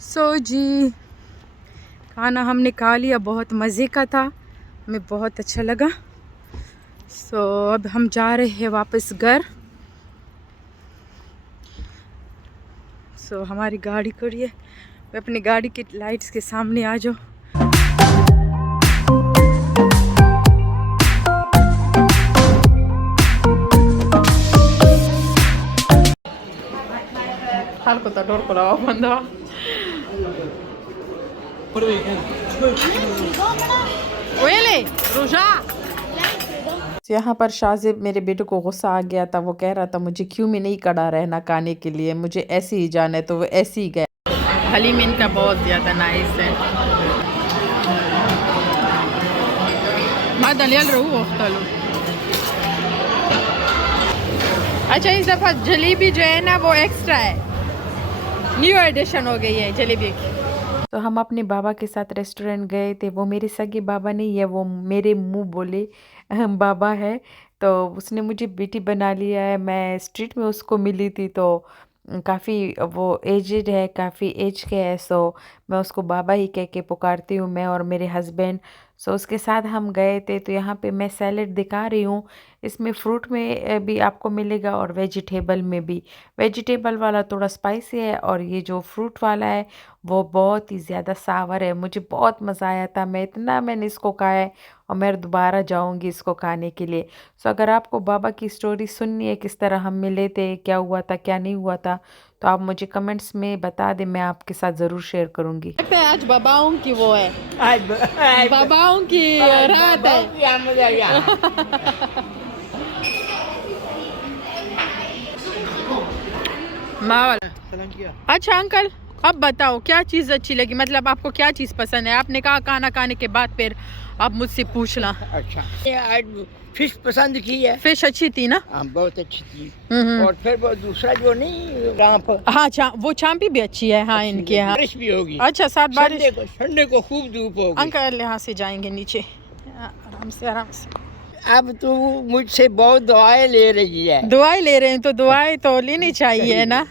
सो जी खाना हमने खा लिया, बहुत मज़े का था, हमें बहुत अच्छा लगा। सो अब हम जा रहे हैं वापस घर। सो हमारी गाड़ी खड़ी है, मैं अपनी गाड़ी की लाइट्स के सामने आ जाओ। यहाँ पर शाजिब मेरे बेटे को गुस्सा आ गया था, वो कह रहा था मुझे क्यों में नहीं खड़ा रहना खाने के लिए, मुझे ऐसे ही जाना है, तो वो ऐसे ही गया। हलीम इनका बहुत ज़्यादा नाइस है। अच्छा इस दफ़ा जलेबी जो है ना वो एक्स्ट्रा है, न्यू एडिशन हो गई है जलेबी की। तो हम अपने बाबा के साथ रेस्टोरेंट गए थे। वो मेरे सगे बाबा नहीं है, वो मेरे मुंह बोले बाबा है। तो उसने मुझे बेटी बना लिया है। मैं स्ट्रीट में उसको मिली थी, तो काफ़ी वो एजेड है, काफ़ी एज के है। सो मैं उसको बाबा ही कह के पुकारती हूँ, मैं और मेरे हस्बैंड। सो उसके साथ हम गए थे। तो यहाँ पे मैं सैलेड दिखा रही हूँ, इसमें फ्रूट में भी आपको मिलेगा और वेजिटेबल में भी। वेजिटेबल वाला थोड़ा स्पाइसी है और ये जो फ्रूट वाला है वो बहुत ही ज़्यादा सावर है। मुझे बहुत मज़ा आया था, मैंने इसको खाया है और मैं दोबारा जाऊंगी इसको खाने के लिए। सो अगर आपको बाबा की स्टोरी सुननी है, किस तरह हम मिले थे, क्या हुआ था क्या नहीं हुआ था, तो आप मुझे कमेंट्स में बता दें, मैं आपके साथ ज़रूर शेयर करूंगी। लगता है आज बाबाओं की वो है, बाबाओं की रात है। मावल। अच्छा अंकल, अब बताओ क्या चीज़ अच्छी लगी, मतलब आपको क्या चीज़ पसंद है? आपने कहा खाना खाने के बाद फिर आप मुझसे पूछना। अच्छा आज फिश पसंद की है, फिश अच्छी थी ना? हाँ बहुत अच्छी थी। और फिर वो दूसरा जो नहीं चांप, हाँ वो चांपी भी अच्छी है। हाँ इनकी यहाँ बारिश भी होगी। अच्छा साथ बारिश, संडे को खूब धूप होगी। अंकल यहाँ से जाएंगे नीचे, आराम से आराम से। अब तू मुझसे बहुत दुआएं ले रही है। दुआएं ले रहे हैं तो दुआएं तो लेनी चाहिए ना।